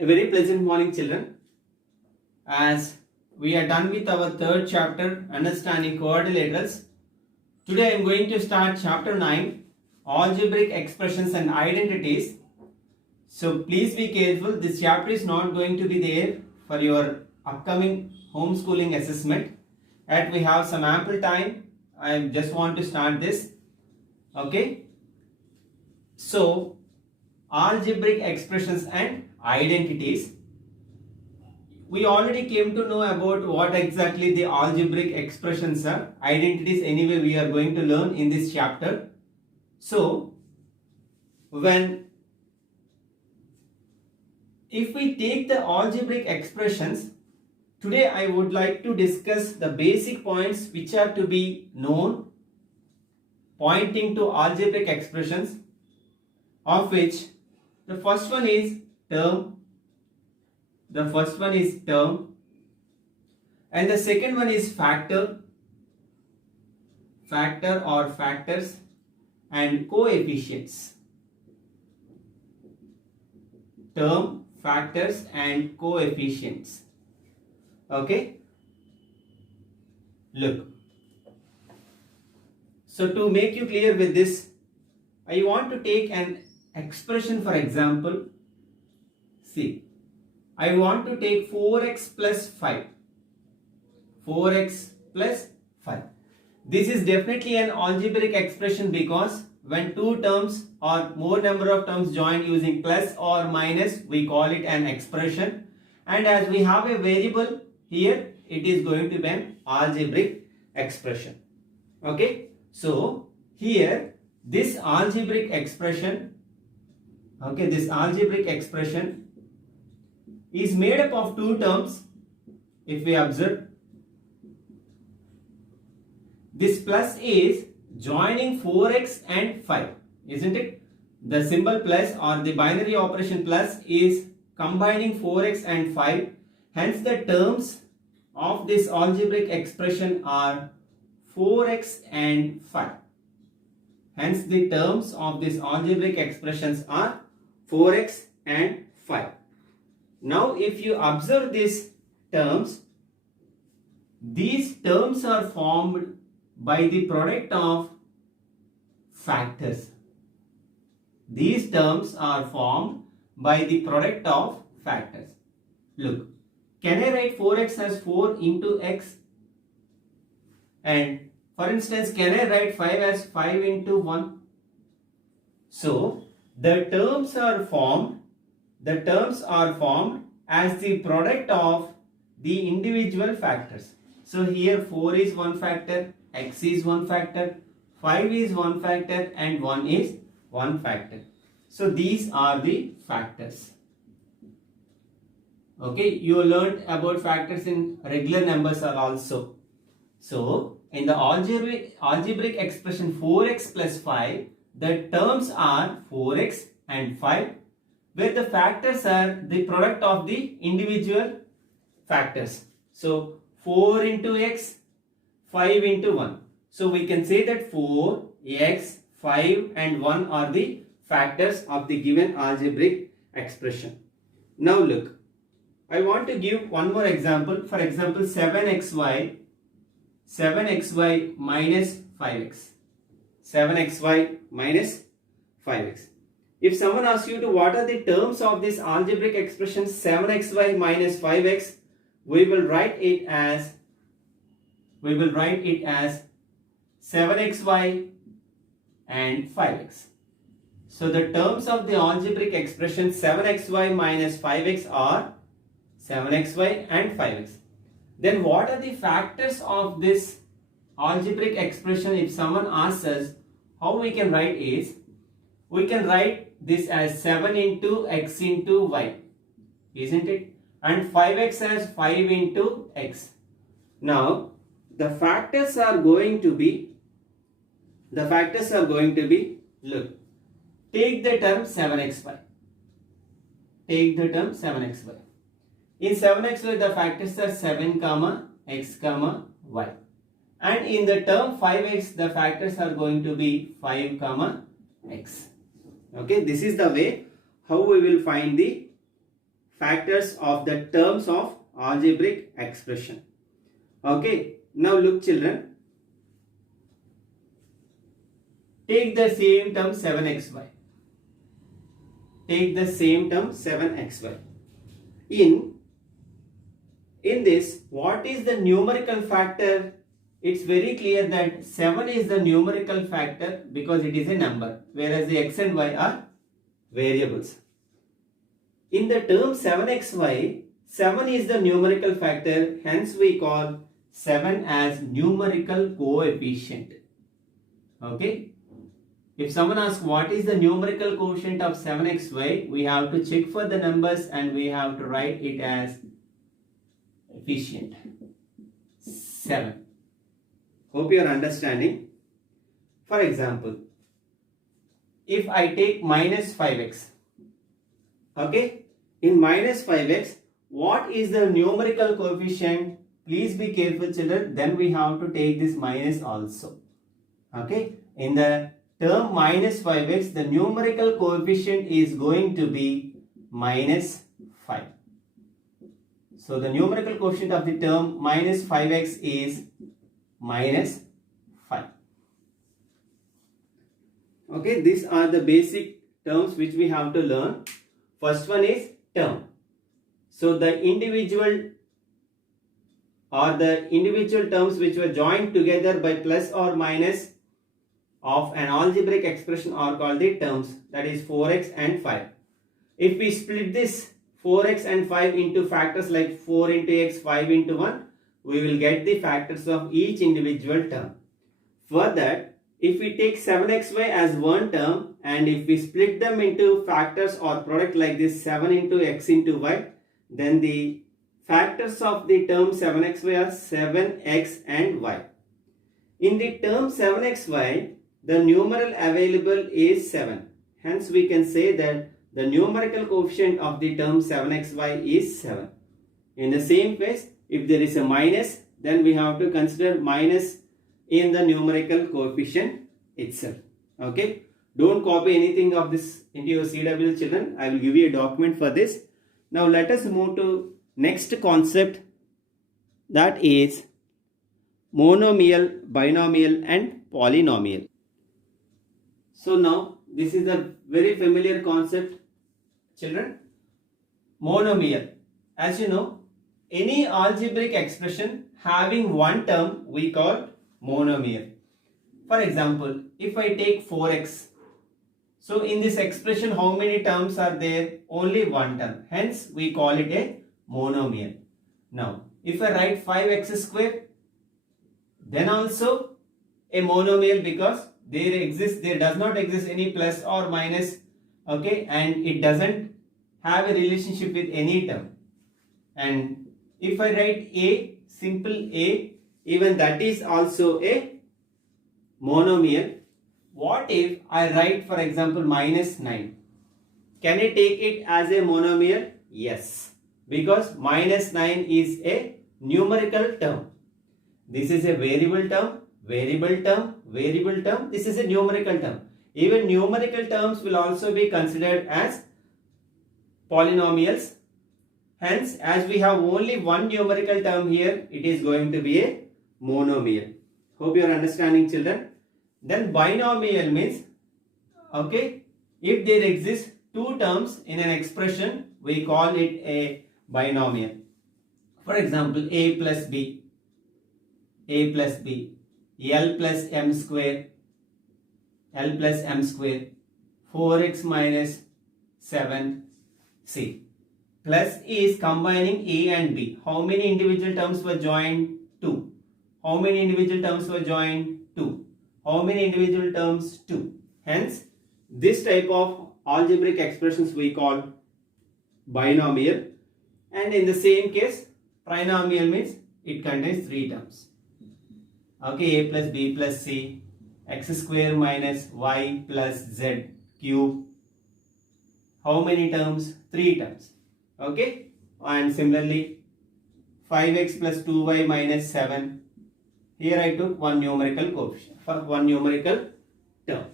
A very pleasant morning, children. As we are done with our third chapter, Understanding Quadrilaterals, today I am going to start chapter 9, Algebraic Expressions and Identities. So please be careful, this chapter is not going to be there for your upcoming homeschooling assessment. As we have some ample time, I just want to start this. Okay. So, algebraic expressions and identities. We already came to know about what exactly the algebraic expressions are. Identities anyway we are going to learn in this chapter. So, if we take the algebraic expressions, today I would like to discuss the basic points which are to be known pointing to algebraic expressions, of which the first one is term. The first one is term, and the second one is factor or factors, and coefficients. Term, factors, and coefficients. Okay. Look. So to make you clear with this, I want to take an expression. For example, see, I want to take 4x plus 5. 4x plus 5. This is definitely an algebraic expression because when two terms or more number of terms join using plus or minus, we call it an expression. And as we have a variable here, it is going to be an algebraic expression. Okay. So here this algebraic expression, is made up of two terms. If we observe, this plus is joining 4x and 5, isn't it? The symbol plus or the binary operation plus is combining 4x and 5. Hence the terms of this algebraic expression are 4x and 5. Hence the terms of this algebraic expressions are 4x and 5. Now if you observe these terms are formed by the product of factors. These terms are formed by the product of factors. Look, can I write 4x as 4 into x? And for instance, can I write 5 as 5 into 1? So the terms are formed as the product of the individual factors. So here 4 is one factor, x is one factor, 5 is one factor, and 1 is one factor. So these are the factors. Okay, you learned about factors in regular numbers also. So in the algebraic expression 4x plus 5, the terms are 4x and 5, where the factors are the product of the individual factors. So 4 into x, 5 into 1. So we can say that 4, x, 5 and 1 are the factors of the given algebraic expression. Now look, I want to give one more example. For example, 7xy minus 5x. 7xy minus 5x. If someone asks you to what are the terms of this algebraic expression 7xy minus 5x, we will write it as 7xy and 5x. So the terms of the algebraic expression 7xy minus 5x are 7xy and 5x. Then what are the factors of this algebraic expression? If someone asks us, how we can write is, we can write this as 7 into x into y, isn't it? And 5x as 5 into x. Now the factors are going to be, look, take the term 7xy. In 7xy the factors are 7 comma x comma y, and in the term 5x the factors are going to be 5 comma x. Okay, this is the way how we will find the factors of the terms of algebraic expression. Okay, now look children. Take the same term 7xy. Take the same term 7xy. In this, what is the numerical factor? It's very clear that 7 is the numerical factor because it is a number, whereas the x and y are variables. In the term 7xy, 7 is the numerical factor, hence we call 7 as numerical coefficient. Okay? If someone asks what is the numerical coefficient of 7xy, we have to check for the numbers and we have to write it as efficient 7. Hope you are understanding. For example, if I take minus 5x, okay, in minus 5x, what is the numerical coefficient? Please be careful children, then we have to take this minus also. Okay, in the term minus 5x, the numerical coefficient is going to be minus 5. So the numerical coefficient of the term minus 5x is minus 5. Okay, these are the basic terms which we have to learn. First one is term. So the individual terms which were joined together by plus or minus of an algebraic expression are called the terms, that is 4x and 5. If we split this 4x and 5 into factors like 4 into x, 5 into 1, we will get the factors of each individual term. For that, if we take 7xy as one term and if we split them into factors or product like this 7 into x into y, then the factors of the term 7xy are 7x and y. In the term 7xy, the numeral available is 7. Hence, we can say that the numerical coefficient of the term 7xy is 7. In the same case, if there is a minus, then we have to consider minus in the numerical coefficient itself. Okay. Don't copy anything of this into your CW children. I will give you a document for this. Now let us move to next concept, that is monomial, binomial and polynomial. So now this is a very familiar concept children. Monomial. As you know, any algebraic expression having one term we call monomial. For example, if I take 4x, so in this expression how many terms are there? Only one term. Hence we call it a monomial. Now if I write 5x square, then also a monomial because there does not exist any plus or minus, okay, and it doesn't have a relationship with any term. And if I write a, simple a, even that is also a monomial. What if I write, for example, minus 9? Can I take it as a monomial? Yes, because minus 9 is a numerical term. This is a variable term, variable term, variable term. This is a numerical term. Even numerical terms will also be considered as polynomials. Hence, as we have only one numerical term here, it is going to be a monomial. Hope you are understanding children. Then binomial means, okay, if there exist two terms in an expression, we call it a binomial. For example, a plus b, l plus m square, 4x minus 7c. Plus is combining a and b. How many individual terms were joined? 2. How many individual terms were joined? 2. How many individual terms? 2. Hence, this type of algebraic expressions we call binomial. And in the same case, trinomial means it contains 3 terms. Okay, a plus b plus c, x square minus y plus z cube. How many terms? 3 terms. Okay, and similarly 5x plus 2y minus 7. Here I took one numerical coefficient for one numerical term.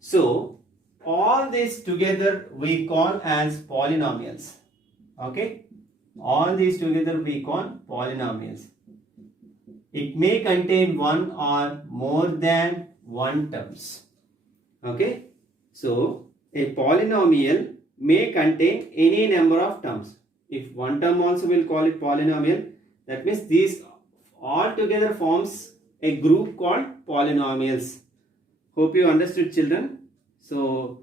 So all this together we call as polynomials. Okay, all these together we call polynomials. It may contain one or more than one terms. Okay, so a polynomial may contain any number of terms. If one term also we'll call it polynomial. That means these all together forms a group called polynomials. Hope you understood, children. So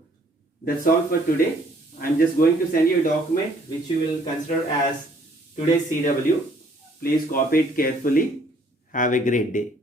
that's all for today. I'm just going to send you a document which you will consider as today's CW. Please copy it carefully. Have a great day.